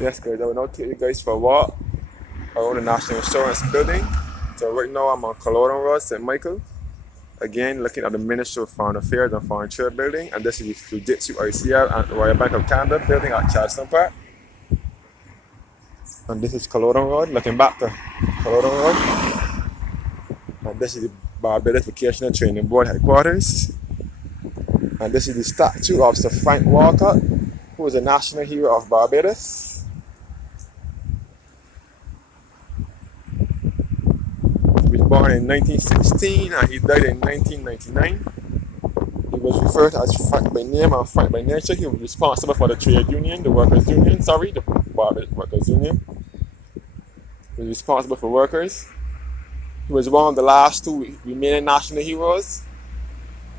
Yes, guys, I will now take you guys for a walk around the National Insurance Building. So right now I'm on Culloden Road, St. Michael. Again, looking at the Ministry of Foreign Affairs and Foreign Trade Building, and this is the Fujitsu ICL and Royal Bank of Canada building at Charleston Park. And this is Culloden Road, looking back to Culloden Road. And this is the Barbados Vocational Training Board headquarters. And this is the statue of Sir Frank Walcott, who was a national hero of Barbados. He was born in 1916 and he died in 1999. He was referred to as Frank by name and Frank by nature. He was responsible for the trade union, the Barbados Workers Union. He was responsible for workers. He was one of the last two remaining national heroes.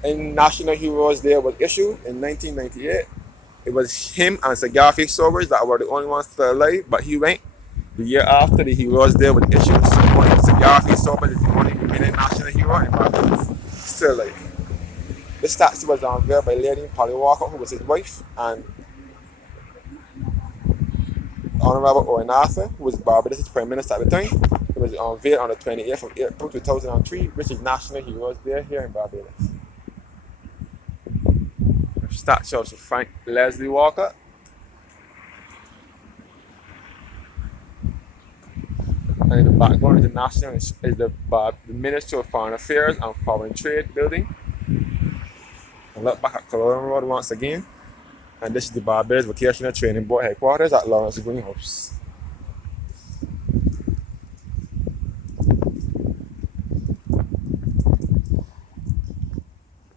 And National Heroes Day was issued in 1998. It was him and Sir Garfield Sobers that were the only ones still alive, but he went the year after the Heroes Day was issued. So only Sir Garfield Sobers is the only remaining national hero in Barbados still alive. This statue was unveiled by Lady Polly Walker, who was his wife, and Honorable Owen Arthur, who was Barbados' Prime Minister at the time. It was unveiled on the 28th of April 2003, which is National Heroes Day here in Barbados. A statue of Sir Frank Leslie Walker. And in the background is the Ministry of Foreign Affairs and Foreign Trade building. And look back at Culloden Road once again. And this is the Barbados Vocational Training Board headquarters at Lawrence Greenhouse.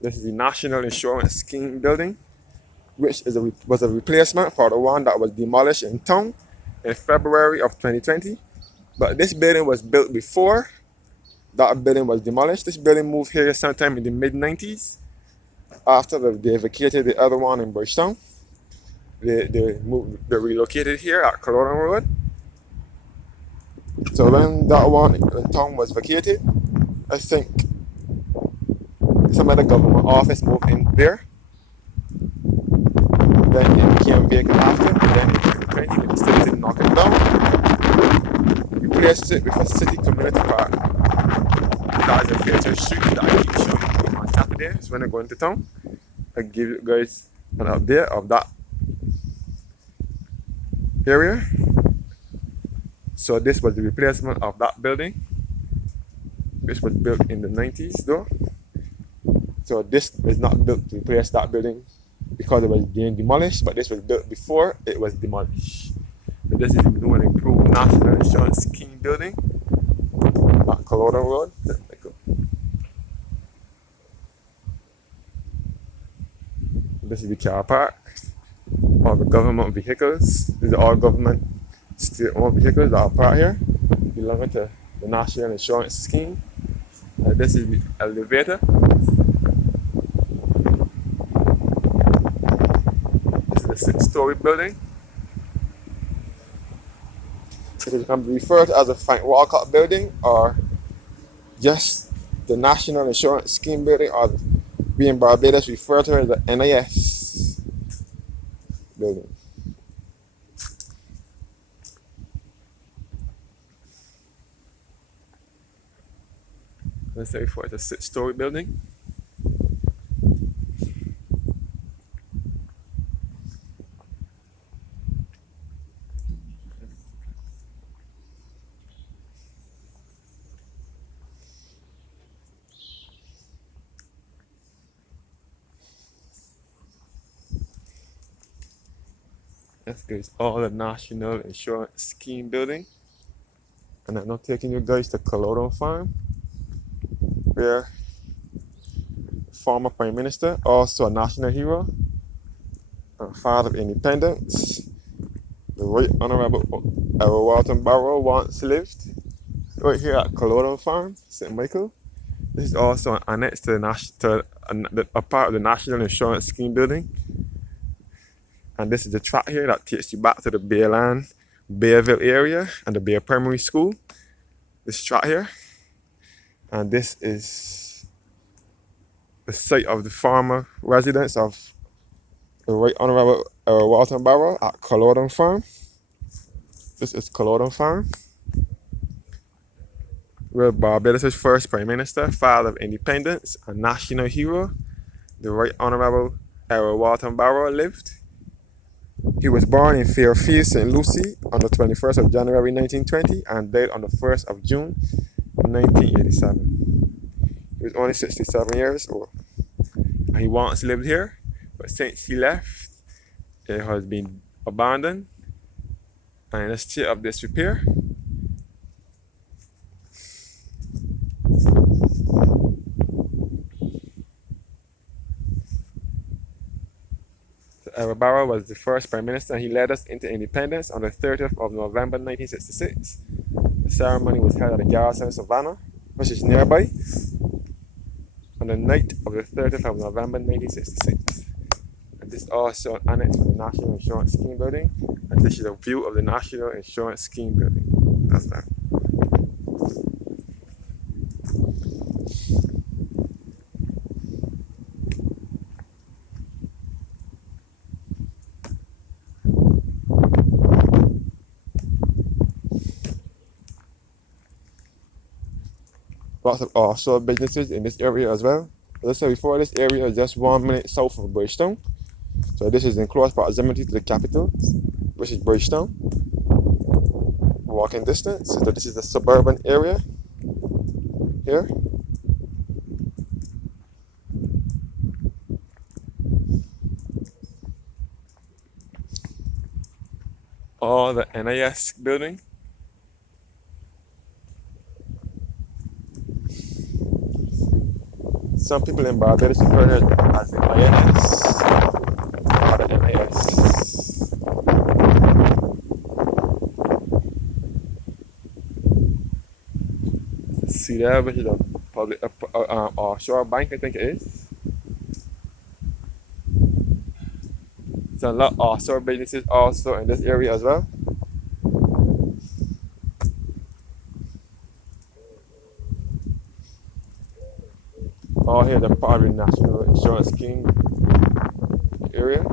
This is the National Insurance Scheme building, which was a replacement for the one that was demolished in town in February of 2020. But this building was built before that building was demolished. This building moved here sometime in the mid-90s after they vacated the other one in Bridgetown. They relocated here at Culloden Road. So when that one in town was vacated, I think some other government office moved in there. Then it became vacant after, and then in 2020 they still didn't knock it down. Replaced it with a city community park. That is a feature street that I keep showing you on Saturdays when I go into town. I give you guys an update of that area. So this was the replacement of that building, which was built in the 90s though. So this was not built to replace that building because it was being demolished, but this was built before it was demolished. So this is the new and improved National Insurance Scheme building at Culloden Road. This is the car park. All the government vehicles. These are all government state-owned vehicles that are parked here, belonging to the National Insurance Scheme. This is the elevator. This is a 6-story building. It can be referred to as a Frank Walcott building or just the National Insurance Scheme building, or we in Barbados refer to it as the NIS building. Let's say for it's a 6-story building. That's good. All the National Insurance Scheme building. And I'm now taking you guys to Culloden Farm, where former Prime Minister, also a national hero, and father of independence, the Right Honorable Walton Barrow once lived. Right here at Culloden Farm, St. Michael. This is also an annex to a part of the National Insurance Scheme building. And this is the track here that takes you back to the Bayville area and the Bay Primary School. This track here. And this is the site of the former residence of the Right Honorable Walton Barrow at Culloden Farm. This is Culloden Farm, where Barbados' first Prime Minister, father of independence, a national hero, the Right Honourable Errol Walton Barrow lived. He was born in Fairfield, St. Lucie on the 21st of January 1920 and died on the 1st of June 1987. He was only 67 years old. And he once lived here, but since he left, it has been abandoned and in a state of disrepair. Errol Barrow was the first Prime Minister and he led us into independence on the 30th of November 1966. The ceremony was held at the Garrison Savannah, which is nearby, on the night of the 30th of November 1966. And this is also an annex for the National Insurance Scheme Building, and this is a view of the National Insurance Scheme Building. That's that. Lots of offshore businesses in this area as well. As I said before, this area is just 1 minute south of Bridgetown. So this is in close proximity to the capital, which is Bridgetown. Walking distance. So this is the suburban area here. All the NIS building. Some people in Barbados refer to it as the INS or the NIS. See there, which is a public offshore bank, I think it is. There's a lot of offshore businesses also in this area as well. All here, the part of the National Insurance Scheme area.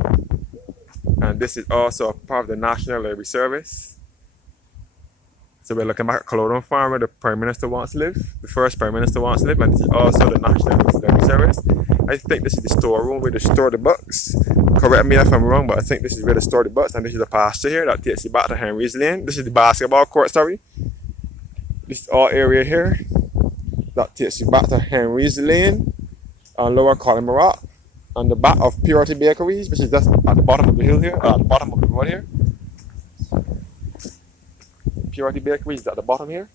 And this is also a part of the National Library Service. So we're looking back at Culloden Farm where the Prime Minister once lived, the first Prime Minister once lived, and this is also the National Library Service. I think this is the storeroom where they store the books. Correct me if I'm wrong, but I think this is where they store the books, and this is the pasture here that takes you back to Henry's Lane. This is the basketball court, sorry. This all area here that takes you back to Henry's Lane on Lower Culloden Rock, on the back of Purity Bakeries, which is just at the bottom of the hill here, at the bottom of the road here. Purity Bakeries is at the bottom here.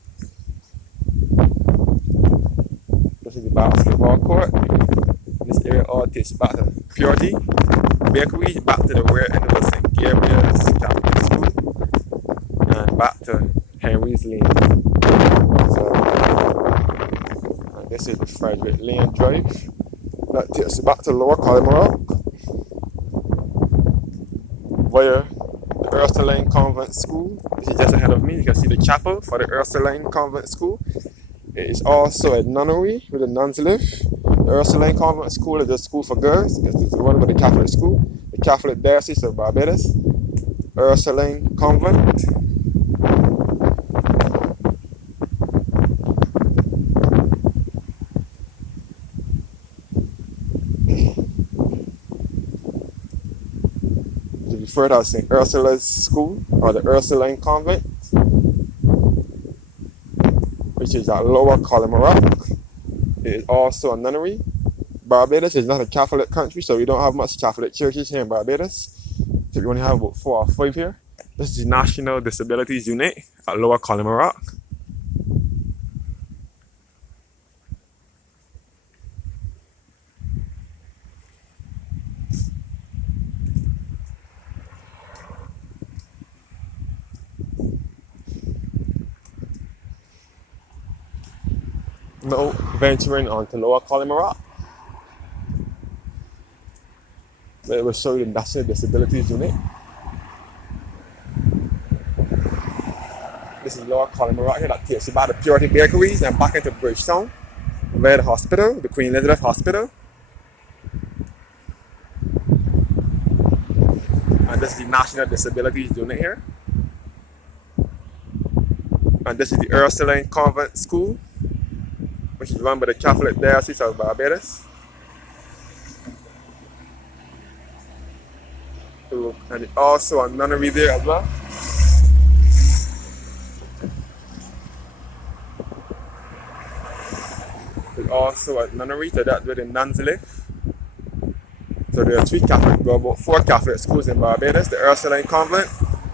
This is the basketball court. This area all takes back to Purity Bakeries, back to the rear end of St. Gabriel's Catholic School, and back to Henry's Lane. So, and this is the Frederick Lane Drive. That takes back to Lower Culloden Rock via the Ursuline Convent School. This is just ahead of me. You can see the chapel for the Ursuline Convent School. It is also a nunnery where the nuns live. The Ursuline Convent School is a school for girls. It's run by the Catholic school, the Catholic Diocese of Barbados. Ursuline Convent. Referred to as St. Ursula's School or the Ursuline Convent, which is at Lower Culloden Rock. It is also a nunnery. Barbados is not a Catholic country, so we don't have much Catholic churches here in Barbados. So we only have about 4 or 5 here. This is the National Disabilities Unit at Lower Culloden Rock. Now venturing onto Lower Culloden Rock, where it will show you the National Disabilities Unit. This is Lower Culloden Rock here that takes you back to Purity Bakeries and back into Bridgetown, where the hospital, the Queen Elizabeth Hospital. And this is the National Disabilities Unit here. And this is the Ursuline Convent School, which is run by the Catholic Diocese of Barbados. So, and also a nunnery there as well. There's also a nunnery, so that's where the nuns live. So there are about 4 Catholic schools in Barbados: the Ursuline Convent,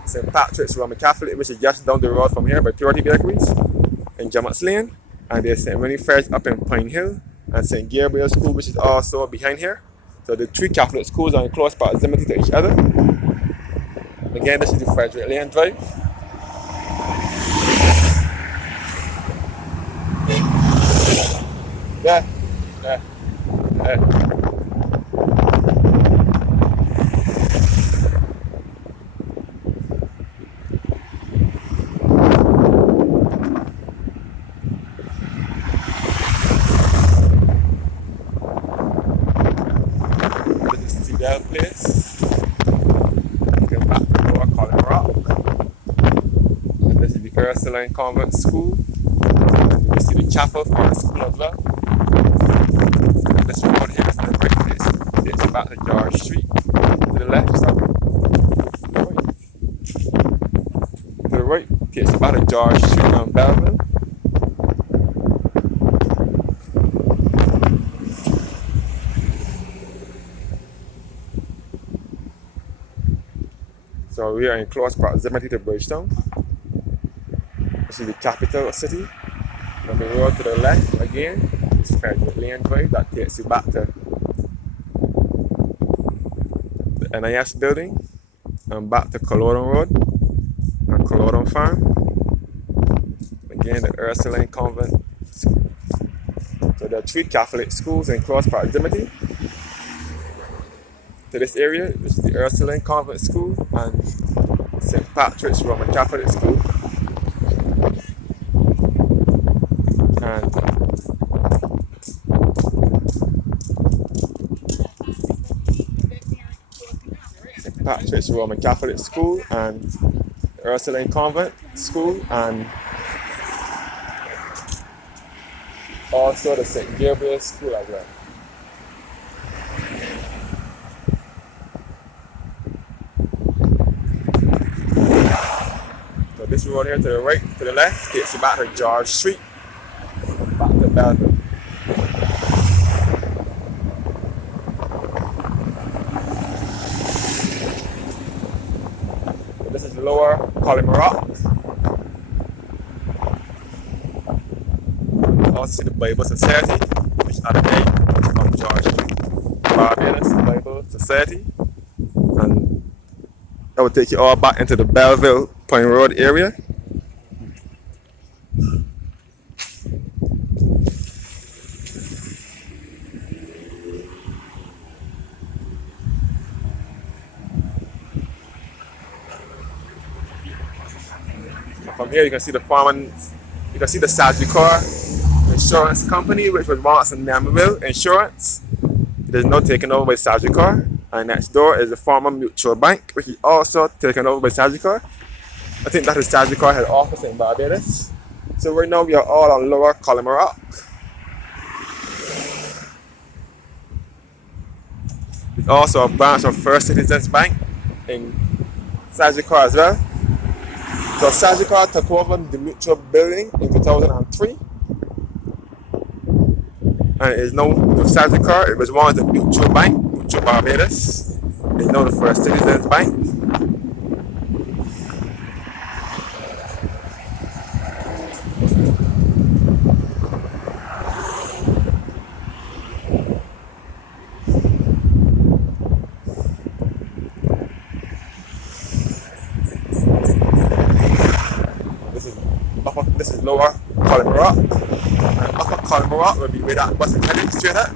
St. Patrick's Roman Catholic, which is just down the road from here by 30 bakeries, in Jammett's Lane, and there's St. Winifred's up in Pine Hill, and St. Gabriel's School, which is also behind here. So the 3 Catholic schools are in close proximity to each other. Again, this is the Frederick Lane Drive. Yeah. This is the Bell Place. Get back to Lower Culloden Rock. And this is the Ursuline Convent School. And you see the chapel for the school as well. And this road here is to the right. It's back to George Street. To the left, sorry. To the right, it's back to George Street and Belleville. So we are in close proximity to Bridgetown. This is the capital city. On the road to the left again is Frederick Lane Drive that takes you back to the NIS building and back to Culloden Road and Culloden Farm. Again, the Ursuline Convent School. So there are 3 Catholic schools in close proximity to this area. This is the Ursuline Convent School and St. Patrick's Roman Catholic School. And St. Patrick's Roman Catholic School and Ursuline Convent School, and also the St. Gabriel's School as well. So this road here to the right, to the left, takes you back to George Street, back to Belleville. So this is Lower Culloden Rock. Also see the Bible Society, which is at the gate from George Street. Barbados Bible Society. And that will take you all back into the Belleville Point Road area. From here you can see the farmers, you can see the Sagicor Insurance Company, which was once in Namaville Insurance. It is now taken over by Sagicor. And next door is the Farmer Mutual Bank, which is also taken over by Sagicor. I think that is Sagicor head office in Barbados. So right now we are all on Lower Culloden Rock. There's also a branch of First Citizens Bank in Sagicor as well. So Sagicor took over the Mutual building in 2003. And it is now the Sagicor. It was once the Mutual Bank, Mutual Barbados. It's now the First Citizens Bank. This is Lower Culloden Rock. And Upper Culloden Rock will be where that bus is heading straight up.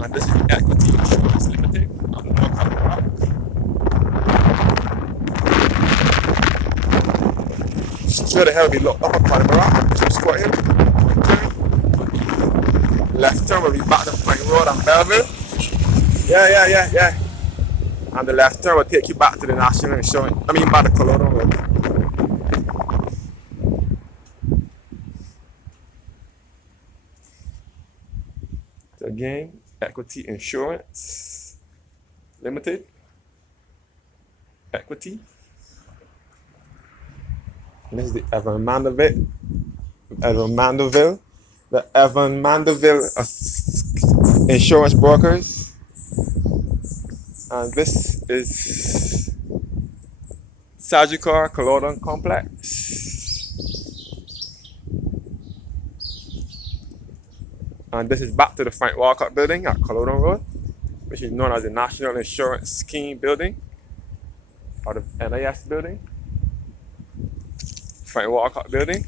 And this is the Equity Insurance Limited on Lower Culloden Rock. Straight ahead will be Upper Culloden Rock, which is square here. Left turn will be back to Point Road and Belleville. Yeah. And the left turn will take you back to the National Insurance, back to Culloden Road. So again, Equity Insurance Limited. Equity. And this is the Evan Mandeville. The Evan Mandeville Insurance Brokers. And this is Sagicor Culloden Complex. And this is back to the Frank Walcott building at Culloden Road, which is known as the National Insurance Scheme building, or the NIS building. Frank Walcott building.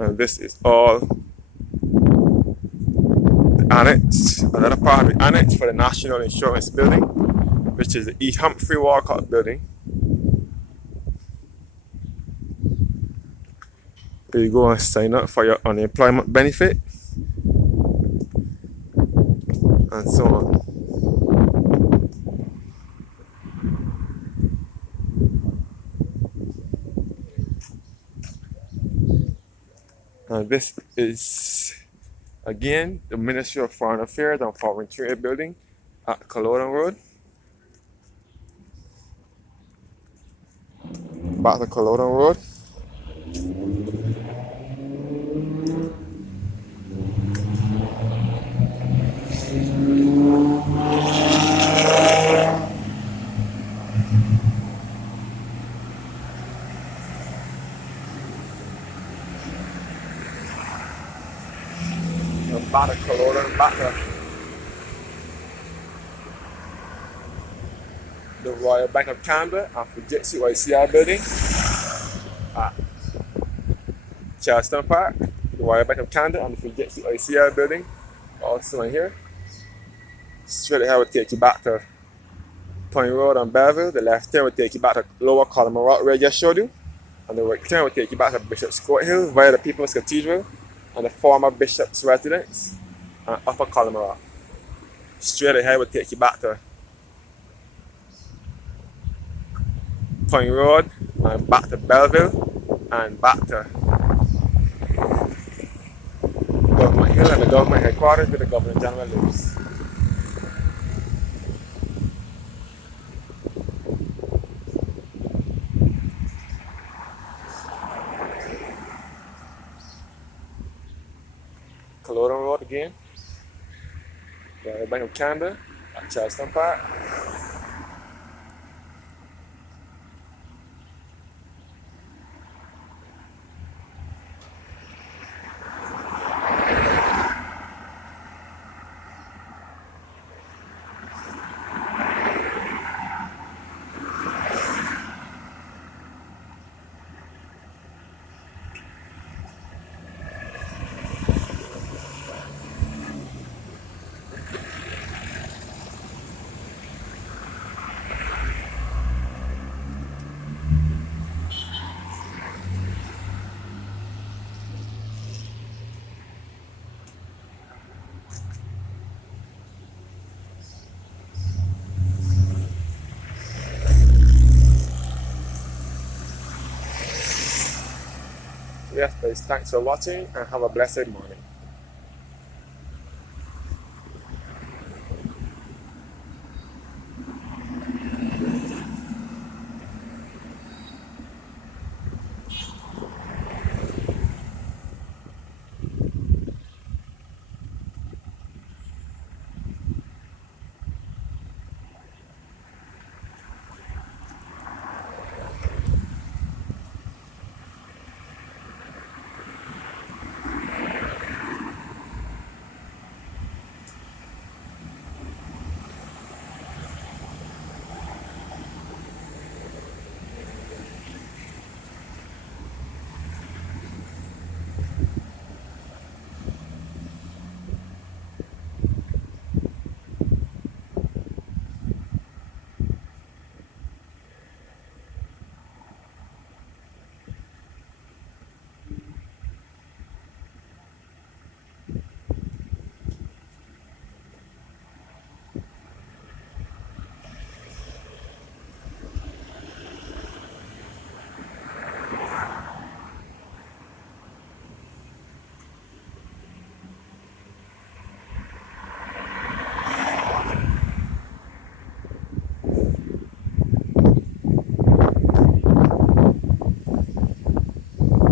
And this is all the annex, another part of the annex for the National Insurance building, which is the E. Humphrey Walcott building. Where you go and sign up for your unemployment benefit and so on. And this is again the Ministry of Foreign Affairs and Foreign Trade building at Culloden Road. Back to Culloden Road. Back to Culloden, back to the Royal Bank of Canada and Fujitsu ICR building at Charleston Park. The Royal Bank of Canada and the Fujitsu ICR building also in here. Straight ahead will take you back to Point Road and Belleville. The left turn will take you back to Lower Coleman Rock where I just showed you. And the right turn will take you back to Bishop's Court Hill via the People's Cathedral and the former Bishop's residence and Upper Coleman Rock. Straight ahead will take you back to Point Road and back to Belleville and back to Government Hill and the government headquarters where the Governor General lives. Culloden Road again. The Bank of Canada at Charleston Park. Yes, guys, thanks for watching and have a blessed morning.